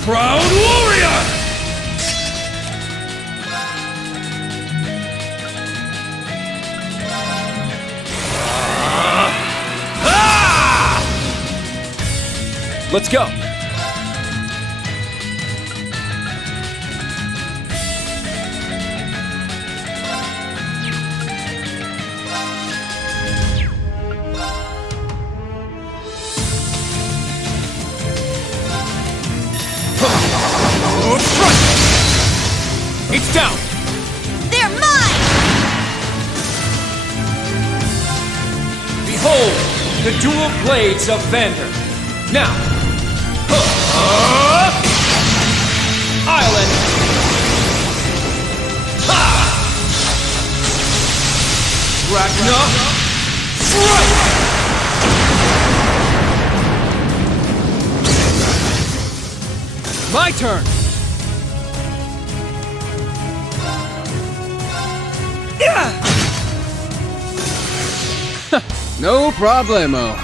Proud warrior! Let's go! They're mine! Behold, the dual blades of Vander. Now, Island. Ha! Ragna. Strike! My turn! No problemo.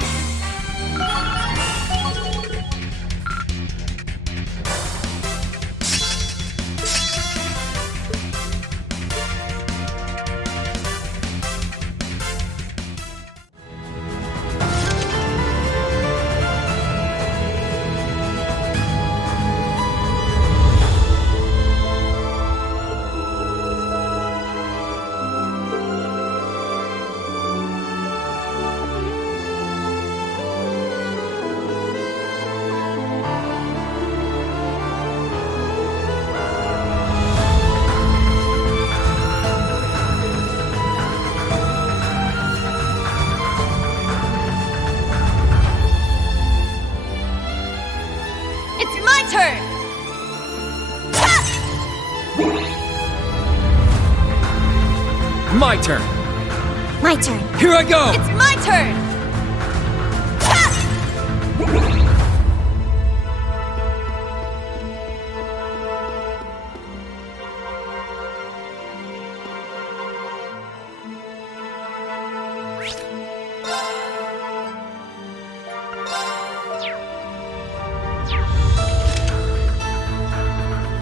It's my turn! My turn. My turn. Here I go! It's my turn!